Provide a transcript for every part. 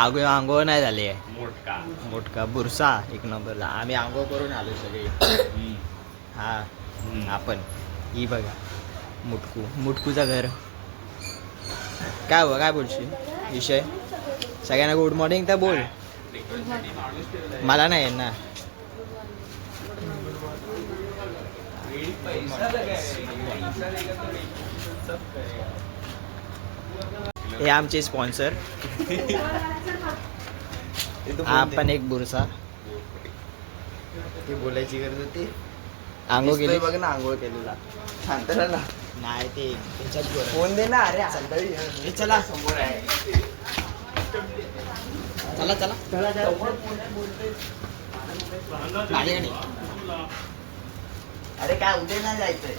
आंघोळ नाही झाली आहे. मोठका मोठका बुरसा एक नंबरला. आम्ही आंघोळ करून आलो सगळे. हा आपण ही बघा मुटकूचं घर. काय बोलशील विषय? सगळ्यांना गुड मॉर्निंग तर बोल. मला नाही आहे ना. हे आमचे स्पॉन्सर. हा पण एक बुरसा. ती बोलायची गरज होती. आंघोळ केली बघ ना, आंघोळ केलेला शांत राहा ना. नाही ते त्याच्यात फोन दे ना. अरे संध्याकाळी चला समोर आहे. चला चला गाडी गाडी. अरे काय उद्या नाही जायचंय.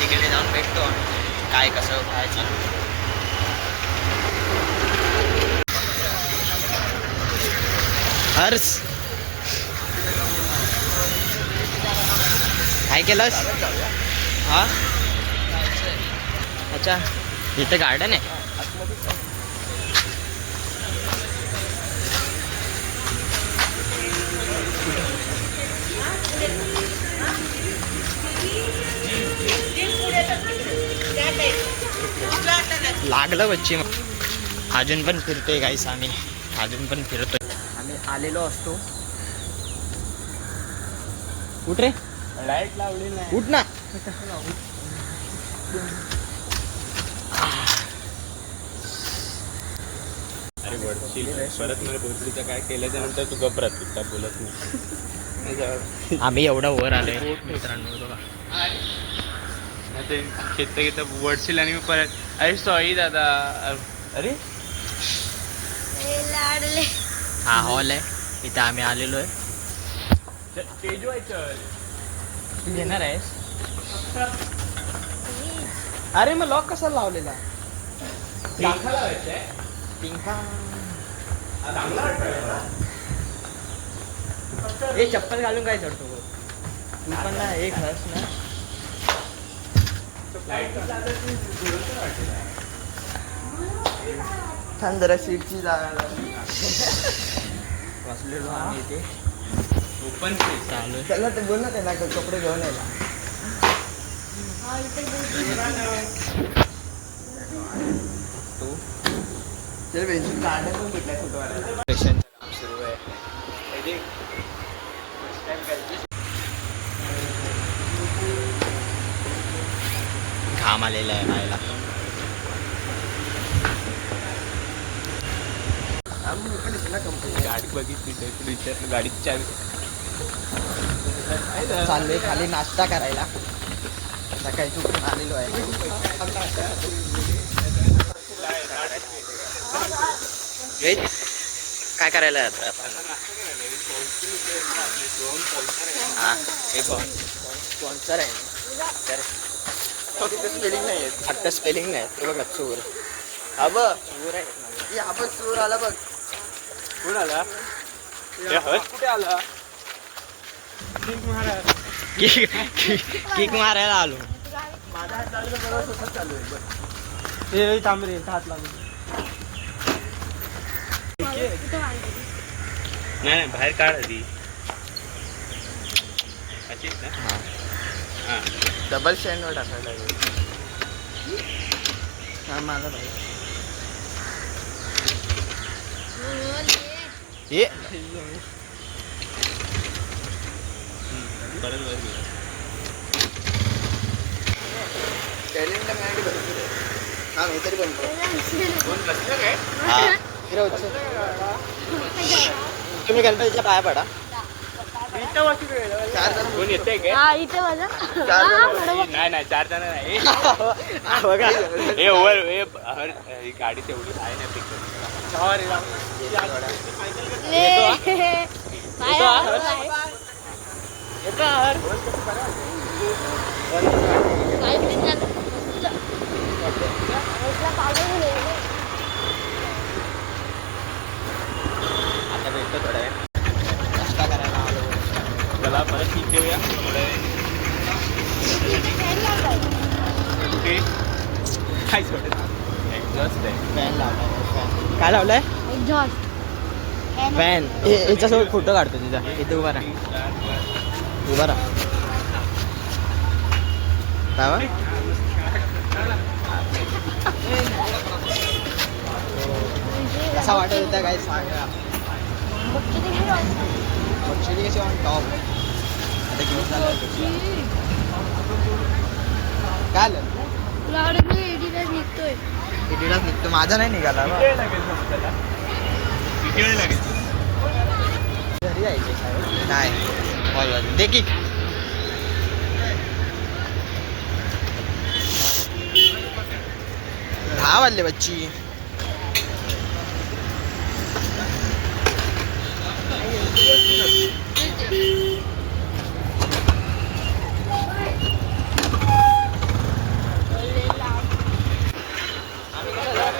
तिकडे जाऊन भेटतो काय कसं खायचं. हर्ष काय केलंस? हा अच्छा इथं गार्डन आहे. लागलं बच्ची. अजून पण फिरतोय गाईस. आम्ही अजून पण फिरतोय. आम्ही आलेलो असतो. उठ रे. लाईट लावली नाही. उठ ना. अरे वडशील परत मला पोहोचलीचं काय केल्याच्या नंतर तू घबरत काय बोलत नाही. आम्ही एवढा वर आलोय मित्रांनो बघा. ते घेता घेता वडशील आणि मी परत अरे सॉरी दादा. अरे हा हॉल आहे. इथं आम्ही आलेलो आहे. तू घेणार आहेस? अरे मग लॉक कसा लावलेला? पिंका हे चप्पल घालून काय चढतो तू पण ना. एक हस ना. छान जरा सीटची जागा बसलेलो आम्ही इथे. ओपन चालू आहे. त्याला ते बोल ना, त्याला कपडे घेऊन यायला. तू चल बेंचून गार्डन पण भेटलाय फोटो काढायला. पेशंटचं काम सुरू आहे. घाम आलेला आहे राहायला. गाडी बघितली विचारलं गाडीची चावी. चाललोय खाली नाश्ता करायला. सकाळी चुकून आलेलो आहे. काय करायला आपण? हा हे स्पॉन्सर आहे. स्पेलिंग नाही आहे. आता स्पेलिंग नाही. हे बघा चोर. हा बघ. चोर आहे. हा बघ चोर आला बघ. कोण आला? कुठे आला? किक मारायला आलो. माझा हात चालू बरोबर स्वतः चालू आहे बघ. हे तांबरे हात लागून. नाही बाहेर काढ आधी. अशीच ना. हां डबल स्टँडवर टाकायला लागेल. हा मला पाहिजे. ये परत वर घे. टॅलेंट मॅडी भरपूर आहे. हा मी तरी बनतो. कोण बसलं काय? हा तुम्ही गणपतीच्या पाया पडा. चार जण कोण येते काय? नाही नाही 4 जण नाही. बघा हे ओव्हर ही गाडी तेवढी आहे ना पिकअप. आता भेटतो थोड्या वेळ नाश्ता करायला आलो. चला परत ठीक देऊया थोड्या कुठे काय सोडत एक्झॉस्ट आहे. फॅन लावलाय फॅन. काय लावलाय फॅन. याच्यासोबत फोटो काढतो तुझा. इथे उभा राहा उभा राहा. काय बा? कसा वाटत होता काय सांगा. बक्षिरी कशी ऑन टॉप. आता घेऊन झालं काय आलं एडिडास निघतो. माझा नाही निघाला बा. किती वेळ लागेल घरी जायचे शाळेत नाही हॉलमध्ये दे की. दहा वाजले बच्ची.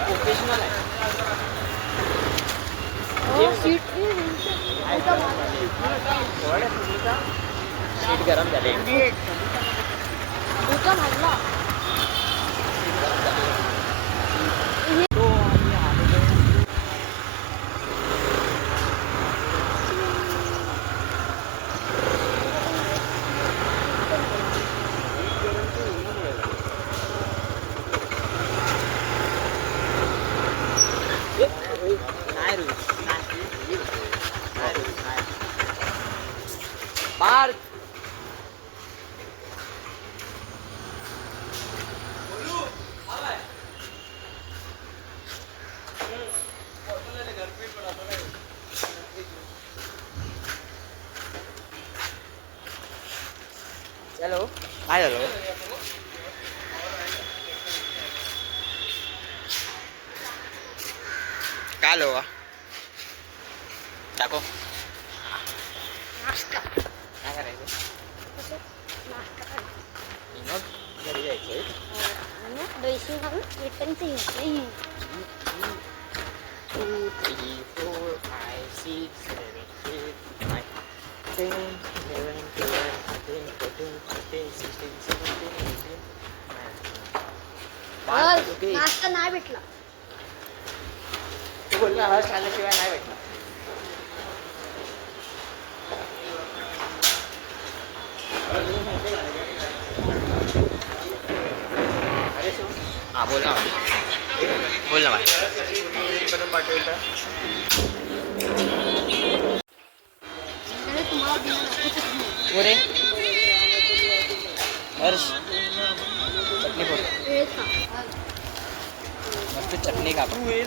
प्रोफेशनल आहे. सीट गरम झाले. नाही रे बार. चलो काय झालं काय लो टाको काय करायचं. मग घरी जायचंय. 2, 3, 4, 5, 6, 7, 8, 9, 10, 11, 12, 13, 14, 15, 16, 17, 18, 19. ओके नाश्ता नाही भेटला. तू बोलला हळद खाल्ल्याशिवाय नाही भेटणार. हा बोल ना बोल ना अरे तुम्हाला बिना दाखवतच नाही. बोरे हर्ष चटणी बोल. हे खा. मस्त चटणी का हे आहे.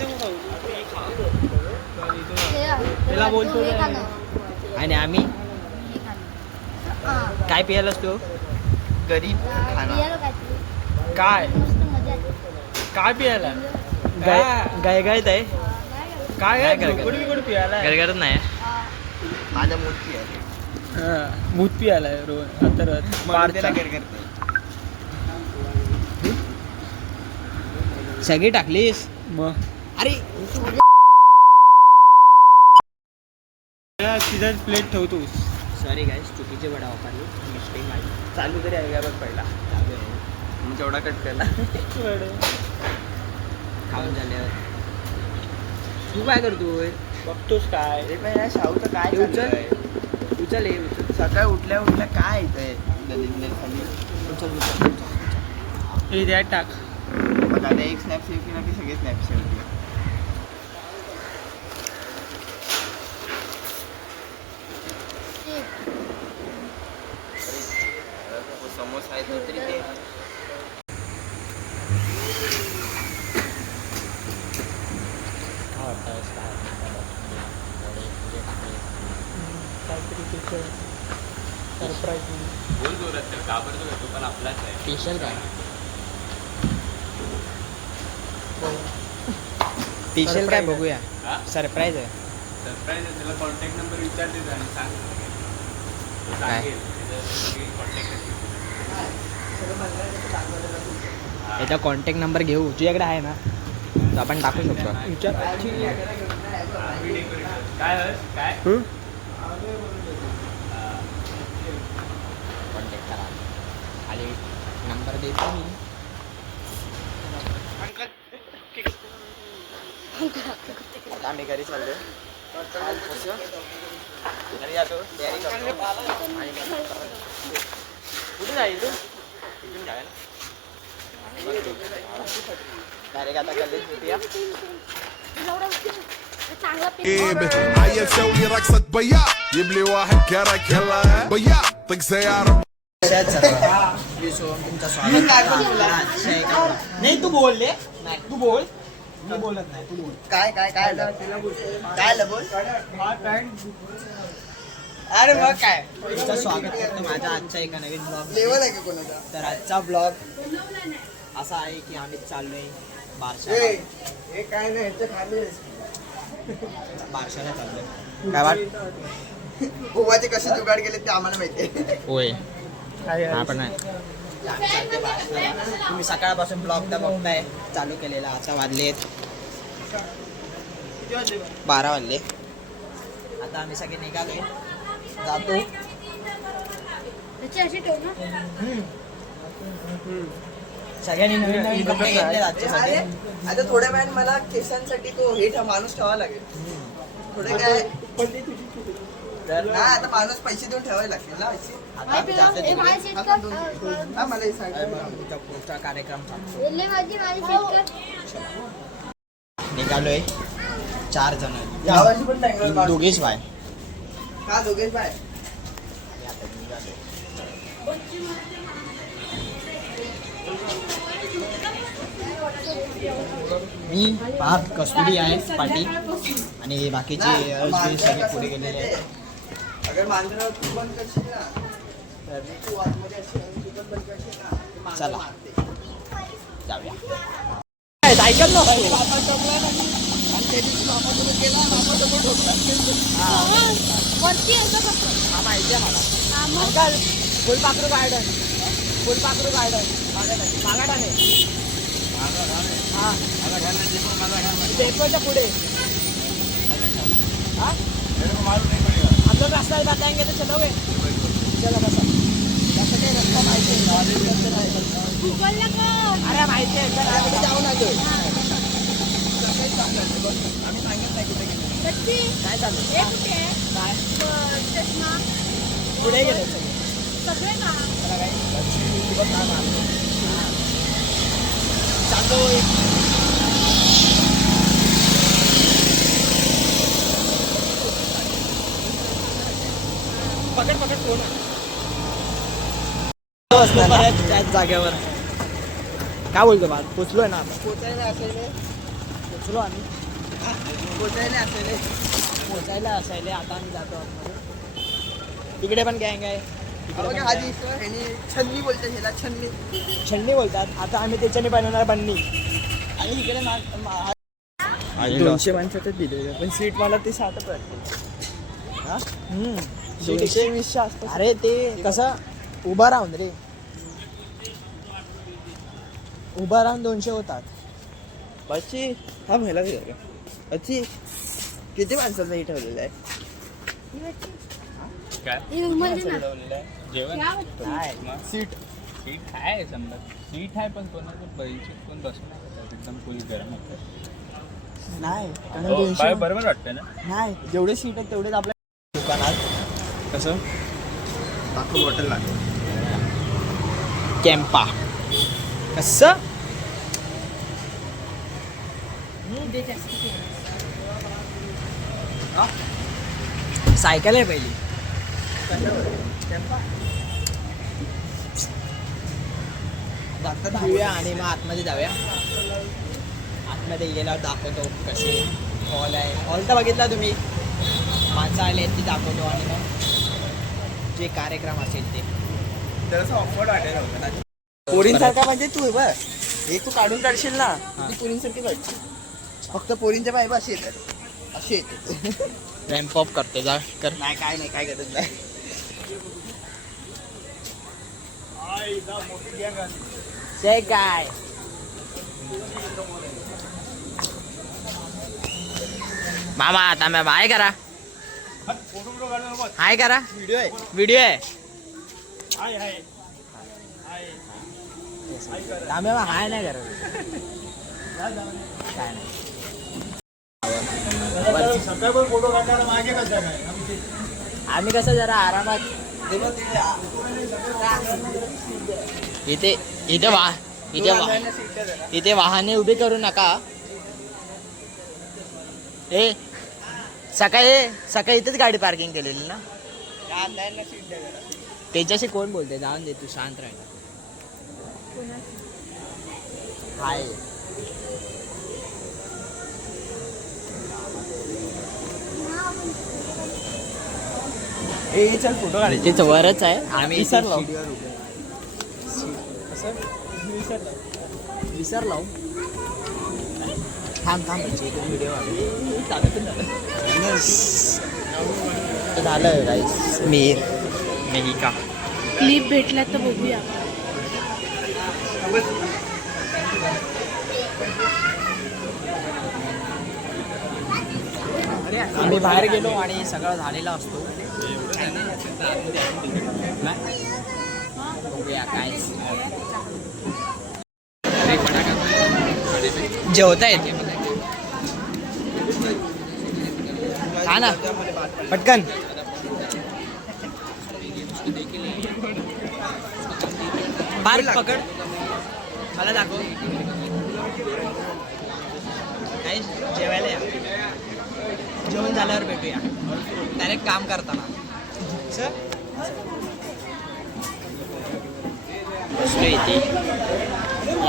त्याला बोलतो हे ना. खाणं. आणि आम्ही हे खाणं. हां. काय पियालास तू. गरीब पियाला काहीतरी. काय मस्त मजा आली. काय पियाला गायगायत आहे. काय काय करत? कुठे पियाला गरगरत नाही. माझ्या मूर्ती आहे. भूत पियालाय रोज आता त्याला सगळी टाकलीस. मग अरे तिथं प्लेट ठेवतोस. सॉरी गाईस चुकीचे वडा वापरले. मिस्टेक माझी. चालू तरी आहे का बघ पहिला चालू आहे. मग तेवढा कट केला खाऊन झाल्यावर तू काय करतोय. बघतोस काय शाहूचं काय उचल उचल हे उचल. सकाळी उठल्या उठल्या काय येतंय गलिंगला खाली. उचल उचल उचल. हे द्या टाक. बघ आता एक स्नॅप सेव्ह केला की सगळे स्नॅप सेव्ह केले. समोसा आहे तरी ते सरप्राईज बोल जोरात घाबरतो का तो पण आपलाच आहे. स्पेशल काय स्पेशल काय बघूया. सरप्राईज आहे. सरप्राईज आहे. त्याला कॉन्टॅक्ट नंबर विचारते आणि सांग तो काय? सांगेल. याचा कॉन्टॅक्ट नंबर घेऊ तुझ्याकडे आहे ना तर आपण टाकू शकतो काय कॉन्टॅक्ट करा खाली नंबर देतो मी आता आम्ही घरी चाललो घरी जातो तयारी करतो आणि कुठे जाईल तू इथून जाऊया ना डायरेक्ट आता कॉलेज भेटूया चांगला هيا نسوي رقصة بياع جيب لي واحد كرك يلا بياع طق سيارة नाही तू बोल रे नाही तू बोल मी बोलत नाही तू बोल काय काय काय आलं? काय आलं बोल अरे मग काय तुमचं स्वागत करतो माझ्या आजच्या एका नवीन ब्लॉग लेवल आहे का कोणाचा तर आजचा ब्लॉग असा आहे की आम्ही चाललोय बारशा हे काय नाही ह्याच्या खाली बारशाला चाललोय काय वाट गोवाचे कसे जुगाड गेले ते आम्हाला माहिती होय आपण तुम्ही सकाळपासून ब्लॉग तर बघताय चालू केलेला आता वाजलेत 12 वाजले आता आम्ही सगळे निघालोय जातो त्याची अशी ठेव ना सगळ्यांनी नवीन नवीन कपडे घेतले आजच्यासाठी आता थोड्या वेळाने मला केसांसाठी तो हे माणूस ठेवावा लागेल थोडे काय तर नाही आता माणूस पैसे देऊन ठेवावे लागतील ना पैसे. आता आम्ही जातो ए, माझी तिकडे. सीट कर. हा मला हे सांग आमचा पुढचा कार्यक्रम चालतो ले माझी सीट कर. निघालोय 4 जण यावर्षी पण बँगलोर पाठव. दोघेच बाय का दोघेच बाय मी पाहत कस्तुरी आहे पाटी आणि बाकीचे सगळे पुढे गेलेले आहेत अगर मांजरा तू बंद करशील ना तर तू आतमध्ये असेल आणि तू पण बंद करशील ना ते मांजर चला. मारते. जाऊया ऐकत नसतो बाबा जमला ना आणि त्या दिवशी बाबासोबत गेला बाबासोबत ठोकला वरती असं करतो. हा माहिती आहे मला हा, मग अंकल फुलपाखरू गार्डन मागाठाणे हा डेपोच्या पुढे हा हम लोग रास्ता बताएंगे तो चलोगे चलो बस तसं काही रस्ता माहिती आहे गुगलला कर. अरे माहिती आहे चल आम्ही जाऊन आलोय वरती. काय चालू हे कुठे आहे? काय चष्मा. पुढे गेले सगळे सगळे का? चालतोय पकड फोन त्याच जागेवर काय बोलतो बा पोचलोय ना आता पोचायला असेल पोचलो आम्ही पोचायला असायले आता आम्ही जातो आतमध्ये. तिकडे पण गँग आहे तिकडे पण हा gang. दिसतो ह्यानी छन्नी बोलते ह्याला छन्नी छन्नी बोलतात आता आम्ही त्याच्याने बनवणार बन्नी आणि इकडे 200 माणसातच दिले पण सीट मला ते 60 पडते हा? 220 असतं अरे ते कसं उभा राहून रे उभा राहून 200 होतात बच्ची हा महिला अच्छी किती माणसाचं हे ठेवलेलं आहे काय हे रुमाल दे ना. जेवण या वरती. काय मग सीट आहे समजा सीट आहे पण कोणाचं पैसे कोण बसून नाही बसत. एकदम फुल गरम होतं नाही कारण हो, 200 बरोबर वाटतं ना नाही जेवढे सीट आहेत तेवढेच आपल्या दुकानात कसं बाकी बॉटल लागेल कॅम्पा कसं सायकल आहे पहिली घेऊया आणि मग आतमध्ये जाऊया आतमध्ये गेल्यावर दाखवतो कसे हॉल आहे हॉल तर बघितला तुम्ही माणसं आले ती दाखवतो आणि मग जे कार्यक्रम असेल ते जरासं ऑफवर्ड वाटायला होतं पोरींसारखा म्हणजे तू बघ हे तू काढून काढशील ना ती पोरींसारखी वाटते फक्त पोरींच्या बायबा अशी येतात अशी येते रॅम्प ऑफ करते जा कर नाही काय गरज नाही ते काय मामा आता मॅम हाय करा हाय करा व्हिडिओ आहे हाय नाही करा काय नाही आम्ही कसं जरा आरामात इथे वाहने उभी करू नका. सकाळी इथेच गाडी पार्किंग केलेली ना. त्याच्याशी कोण बोलते जाऊन दे तू शांत राह. हाय चल फोटो काढ. तेच वरच आहे आम्ही विसरलो. विसरलो थांब व्हिडिओ झालं गाईस. मेहिका क्लिप भेटला तर बघूया. आम्ही बाहेर गेलो आणि सगळं झालेलं असतो. बघूया काय जेवता येते हा ना पटकन. पार्क पकड मला दाखव. काही जेवायला या. जेवण झाल्यावर भेटूया डायरेक्ट काम करताना. सर इथे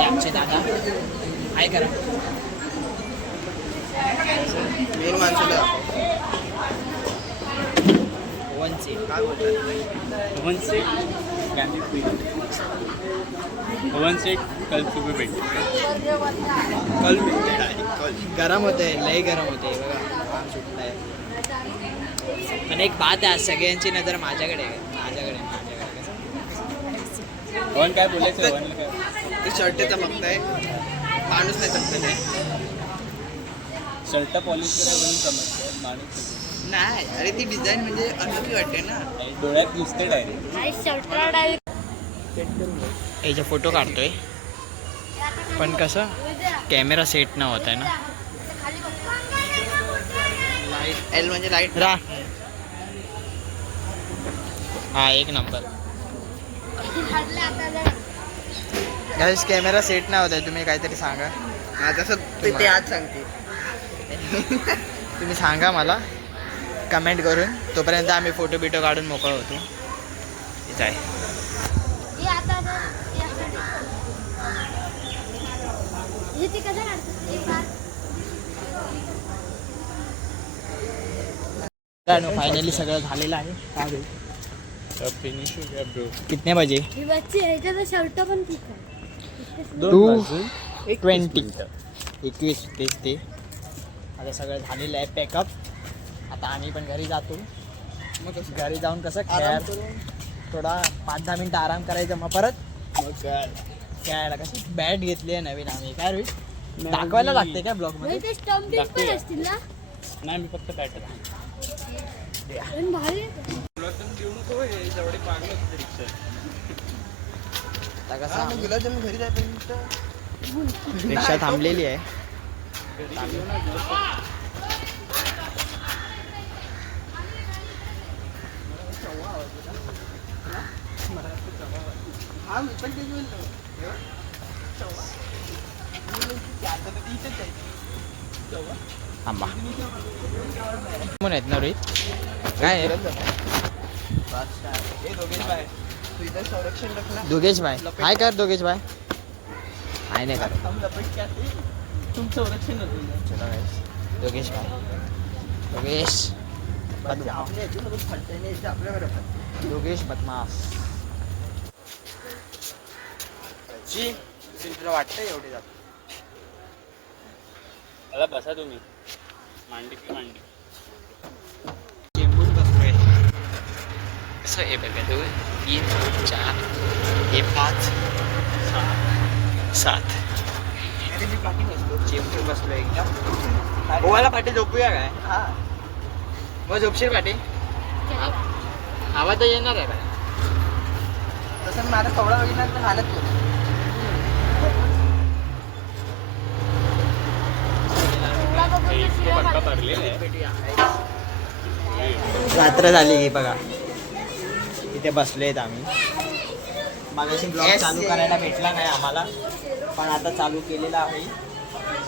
आमचे दादा काय करा मेन माणसाला कल सुबह भेटते. कल कल गरम होते लय गरम होते बघा. काम सुटलंय. पण एक बात आहे सगळ्यांची नजर माझ्याकडे आहे. माझ्याकडे वन काय बोलायचं वन काय ते शर्ट चमकताय माणूस नाही चमकत आहे. शर्ट पॉलिश करायला म्हणून समजतं माणूस नाही अरे ती डिझाईन म्हणजे अनोखी वाटते ना. डोळ्यात दिसते डायरेक्ट. याचे फोटो काढतोय पण कसं कॅमेरा सेट न होत आहे ना. लाईट एल म्हणजे लाईट रा हा एक नंबर. गाईस कॅमेरा सेट नाही होत आहे. तुम्ही काहीतरी सांगा. जसं ते आज सांगते. तुम्ही सांगा मला कमेंट करून. तोपर्यंत आम्ही फोटो बिटो काढून मोकळं होतो. इथं आहे फायनली सगळं झालेलं आहे. काय होईल फिनिश हो गया ब्रो. कितने बजे शर्ट पण ठीक आहे. 2:20 21 ते आता सगळं झालेलं आहे पॅकअप. आता आम्ही पण घरी जातो. मग घरी जाऊन कसं थोडा 5-10 मिनटं आराम करायचं. मग परत खेळायला कसं बॅट घेतली आहे नवीन आम्ही. काय रे दाखवायला लागते काय ब्लॉग मध्ये. ते स्टंप बिट पण असतील ना. नाही मी फक्त बॅटर पण भारी आता कसं गुलाबजामुन घरी जायपर्यंत रिक्षा थांबलेली आहे. थांबा कोण आहेत ना रोहित काय आहे? संरक्षण रखना. दोघेश भाई हाय कर. दोघेश भाई हाय नाही कर. तुमचं संरक्षण चलो गाइस दोघेश भाई दोघेश दोघेश बदमाश. तुला वाटतं एवढे जात मला बसा तुम्ही मांडी की मांडी. कसं आहे बघा 2 3 4 हे 5 6 7 चिमटी बसलो एकदम गोवाला पाठी झोपूया काय हा मग झोपशील पाठी आवाज तर येणार आहे का तसं माझा कवडा बघितला तर हालत नाही. पक्का भरलेला आहे. रात्र झाली की बघा इथे बसलेत आम्ही मागाशी ब्लॉग Yes, चालू yes. करायला भेटला नाही आम्हाला पण आता चालू केलेला आहे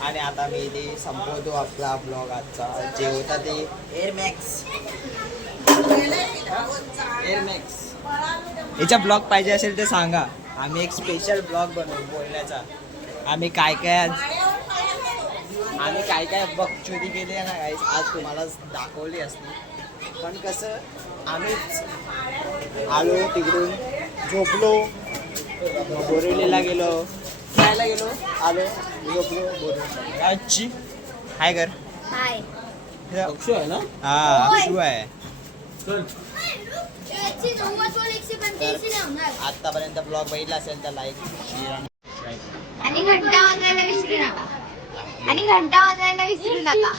आणि आता मी इथे संपवतो आपला ब्लॉग आजचा जे होता ते एअरमॅक्स याचा ब्लॉग पाहिजे असेल तर सांगा आम्ही एक स्पेशल ब्लॉग बनवू बोलण्याचा आम्ही काय काय बकचोरी केली आहे ना गाईस आज तुम्हाला दाखवली असती पण कसं आम्हीच आलो तिकडून झोपलो बोरिवलीला गेलो खायला गेलो आलो झोपलो बोरिवली आजची हाय कर हाय अक्षय आहे ना हा शिव आहे एकशे 90 वर 185 लावणार आतापर्यंत ब्लॉग बघितला असेल तर लाईक शेअर आणि सबस्क्राईब आणि घंटा वाजवायला विसरू नका